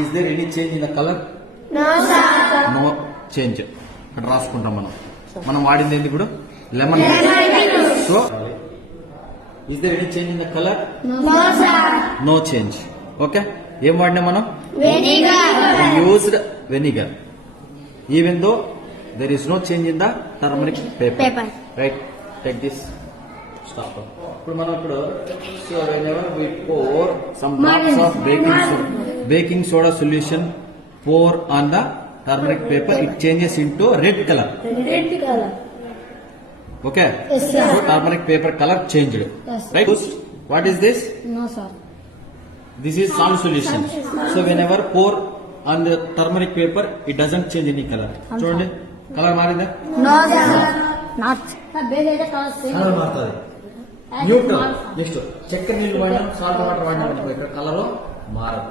Is there any change in the colour? No change. ఇక్కడ రాసుకుంటాం మనం వాడింది ఏంటి ఇప్పుడు? Lemon. So is there any change in the colour? No change. Okay, ఏం వాడినా మనం? Used vinegar even though there is no change in the turmeric paper. Right, take this. Stop. ఇప్పుడు మనం ఇప్పుడు so whenever we pour some drops of baking soda solution, pour on the turmeric paper, it changes into red color. Okay, yes, sir. So turmeric paper color changed. Yes. Right, what is this? No sir. This is salt solution. So whenever pour on the turmeric paper, it doesn't change any color. చూడండి, కలర్ మారిందా? No sir. Not. Colour మారుతుంది. Neutral. Next చక్కెర నీళ్ళు వాడినా, salt water వాడినా ఇక్కడ కలర్ మారదు.